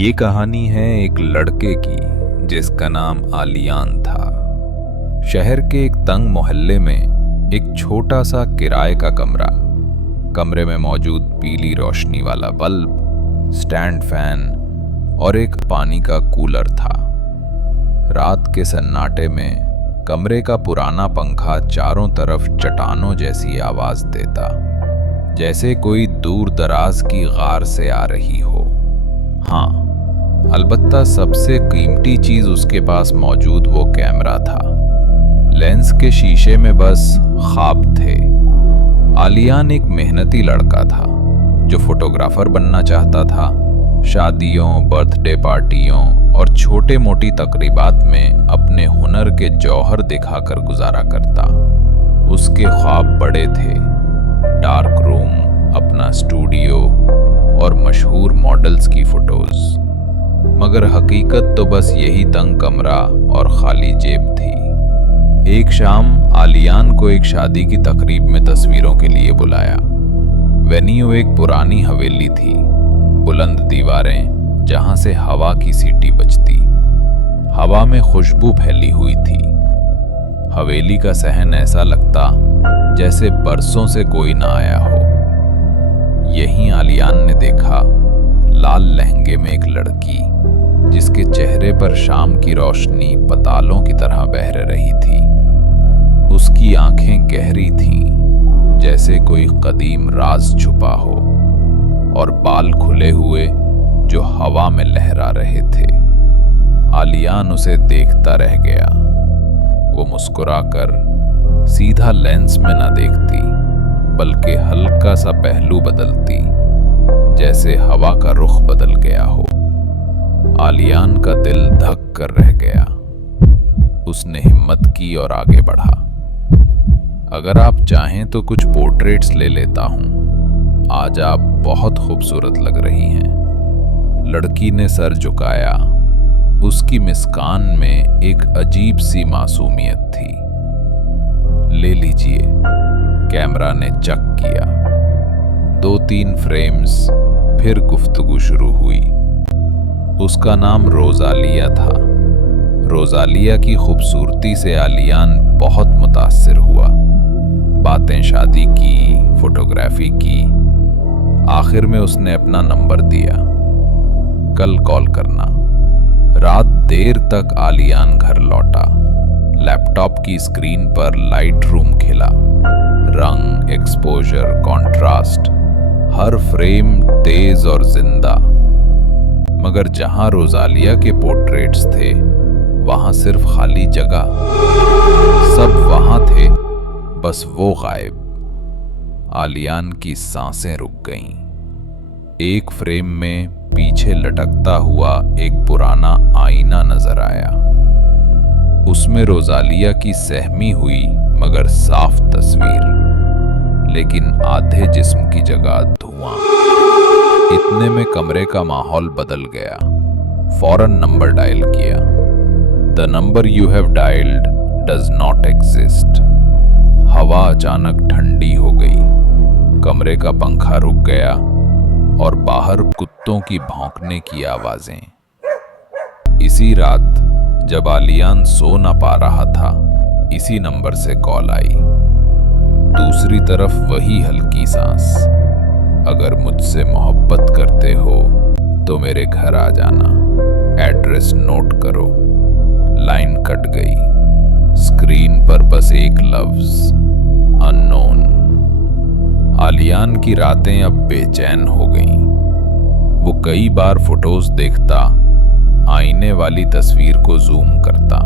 ये कहानी है एक लड़के की जिसका नाम आलियान था। शहर के एक तंग मोहल्ले में एक छोटा सा किराए का कमरे में मौजूद पीली रोशनी वाला बल्ब, स्टैंड फैन और एक पानी का कूलर था। रात के सन्नाटे में कमरे का पुराना पंखा चारों तरफ चट्टानों जैसी आवाज देता, जैसे कोई दूर दराज की गार से आ रही हो। हाँ, अलबत्ता सबसे कीमती चीज उसके पास मौजूद वो कैमरा था। लेंस के शीशे में बस ख्वाब थे। आलियान एक मेहनती लड़का था जो फोटोग्राफर बनना चाहता था। शादियों, बर्थडे पार्टियों और छोटे मोटी तकरीबात में अपने हुनर के जौहर दिखाकर गुजारा करता। उसके ख्वाब बड़े थे, डार्क रूम, अपना स्टूडियो और मशहूर मॉडल्स की फोटोज। मगर हकीकत तो बस यही तंग कमरा और खाली जेब थी। एक शाम आलियान को एक शादी की तकरीब में तस्वीरों के लिए बुलाया। वेन्यू एक पुरानी हवेली थी, बुलंद दीवारें जहां से हवा की सीटी बजती। हवा में खुशबू फैली हुई थी। हवेली का सहन ऐसा लगता जैसे बरसों से कोई ना आया हो। यहीं आलियान ने देखा लाल लहंगे में एक लड़की, जिसके चेहरे पर शाम की रोशनी पतालों की तरह बह रही थी। उसकी आंखें गहरी थीं, जैसे कोई कदीम राज छुपा हो, और बाल खुले हुए जो हवा में लहरा रहे थे। आलियान उसे देखता रह गया। वो मुस्कुराकर सीधा लेंस में न देखती, बल्कि हल्का सा पहलू बदलती, जैसे हवा का रुख बदल गया हो। आलियान का दिल धक कर रह गया। उसने हिम्मत की और आगे बढ़ा। अगर आप चाहें तो कुछ पोर्ट्रेट्स ले लेता हूं। आज आप बहुत खूबसूरत लग रही हैं। लड़की ने सर झुकाया। उसकी मुस्कान में एक अजीब सी मासूमियत थी। ले लीजिए, कैमरा ने चक किया। 2-3 फ्रेम्स, फिर गुफ्तगू शुरू हुई। उसका नाम रोजालिया था। रोजालिया की खूबसूरती से आलियान बहुत मुतासिर हुआ। बातें शादी की, फोटोग्राफी की। आखिर में उसने अपना नंबर दिया। कल कॉल करना। रात देर तक आलियान घर लौटा। लैपटॉप की स्क्रीन पर लाइट रूम खिला। रंग, एक्सपोजर, कंट्रास्ट, हर फ्रेम तेज और जिंदा। मगर जहां रोजालिया के पोर्ट्रेट्स थे, वहां सिर्फ खाली जगह। सब वहां थे, बस वो गायब। आलियान की सांसें रुक गईं। एक फ्रेम में पीछे लटकता हुआ एक पुराना आईना नजर आया। उसमें रोजालिया की सहमी हुई मगर साफ तस्वीर, लेकिन आधे जिस्म की जगह धुआं। इतने में कमरे का माहौल बदल गया। फौरन नंबर डायल किया। The number you have dialled does not exist. हवा अचानक ठंडी हो गई। कमरे का पंखा रुक गया और बाहर कुत्तों की भौंकने की आवाजें। इसी रात जब आलियान सो न पा रहा था, इसी नंबर से कॉल आई। दूसरी तरफ वही हल्की सांस। अगर मुझसे मोहब्बत करते हो तो मेरे घर आ जाना। एड्रेस नोट करो। लाइन कट गई। स्क्रीन पर बस एक लफ्ज, अननोन। आलियान की रातें अब बेचैन हो गईं। वो कई बार फोटोज देखता, आईने वाली तस्वीर को जूम करता।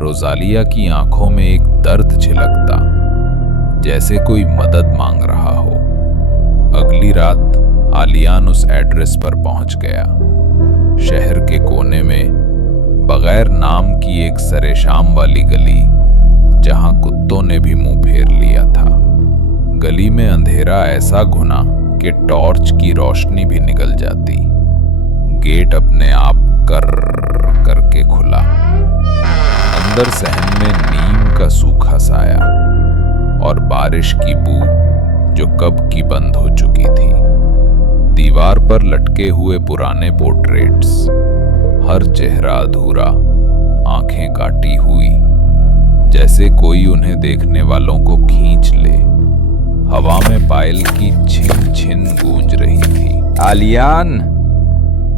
रोजालिया की आंखों में एक दर्द झलकता, जैसे कोई मदद मांग रहा हो। अगली रात आलियान उस एड्रेस पर पहुंच गया। शहर के कोने में बगैर नाम की एक सरेशाम वाली गली, जहां कुत्तों ने भी मुंह फेर लिया था। गली में अंधेरा ऐसा घुना कि टॉर्च की रोशनी भी निकल जाती। गेट अपने आप कर करके खुला। अंदर सहन में नीम का सूखा साया और बारिश की बू जो कब की बंद हो चुकी थी। दीवार पर लटके हुए पुराने पोर्ट्रेट्स, हर चेहरा अधूरा, आंखें काटी हुई, जैसे कोई उन्हें देखने वालों को खींच ले। हवा में पायल की छिन छिन गूंज रही थी। आलियान,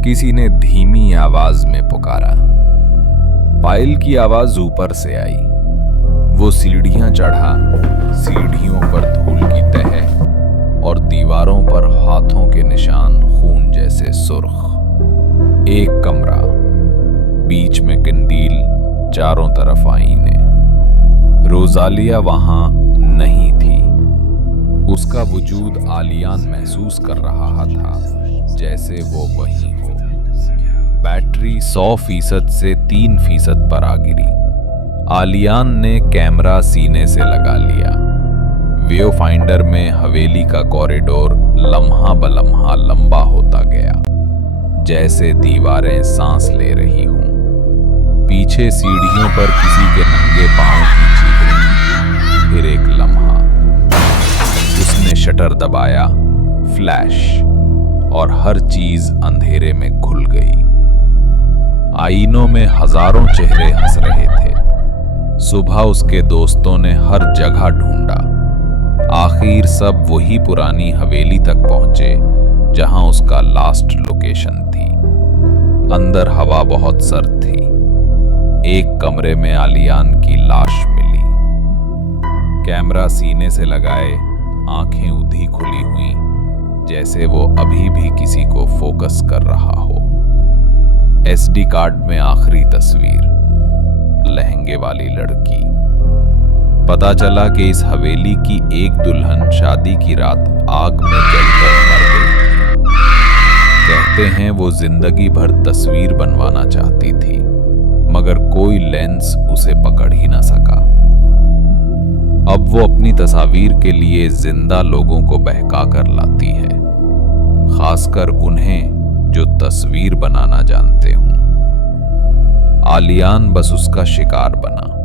किसी ने धीमी आवाज में पुकारा। पायल की आवाज ऊपर से आई। वो सीढ़ियां चढ़ा, सीढ़ियों पर धूल की तह और दीवारों पर हाथों के निशान खून जैसे सुर्ख। एक कमरा, बीच में कंदील, चारों तरफ आईने। रोजालिया वहां नहीं थी। उसका वजूद आलियान महसूस कर रहा था जैसे वो वहीं हो। बैटरी 100% से 3% पर आ गिरी। आलियान ने कैमरा सीने से लगा लिया। व्यू फाइंडर में हवेली का कॉरिडोर लम्हा बलम्हा लंबा होता गया, जैसे दीवारें सांस ले रही हों। पीछे सीढ़ियों पर किसी के नंगे पांव की चीखें। फिर एक लम्हा, उसने शटर दबाया, फ्लैश, और हर चीज अंधेरे में घुल गई। आईनों में हजारों चेहरे हंस रहे थे। सुबह उसके दोस्तों ने हर जगह ढूंढा। आखिर सब वही पुरानी हवेली तक पहुंचे जहां उसका लास्ट लोकेशन थी। अंदर हवा बहुत सर्द थी। एक कमरे में आलियान की लाश मिली। कैमरा सीने से लगाए, आंखें उधी खुली हुई, जैसे वो अभी भी किसी को फोकस कर रहा हो। SD कार्ड में आखिरी तस्वीर, लहंगे वाली लड़की। पता चला कि इस हवेली की एक दुल्हन शादी की रात आग में जलकर मर गई थी। कहते हैं वो जिंदगी भर तस्वीर बनवाना चाहती थी, मगर कोई लेंस उसे पकड़ ही ना सका। अब वो अपनी तस्वीर के लिए जिंदा लोगों को बहका कर लाती है, खासकर उन्हें जो तस्वीर बनाना जानते हों। आलियान बस उसका शिकार बना।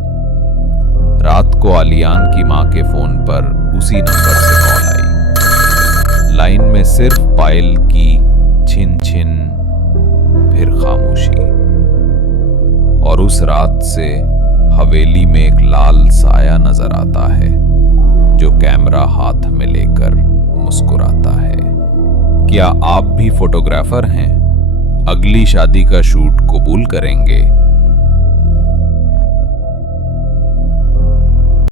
रात को आलियान की मां के फोन पर उसी नंबर से कॉल आई। लाइन में सिर्फ पायल की छिन छिन, फिर खामोशी। और उस रात से हवेली में एक लाल साया नजर आता है, जो कैमरा हाथ में लेकर मुस्कुराता है। क्या आप भी फोटोग्राफर हैं? अगली शादी का शूट कबूल करेंगे?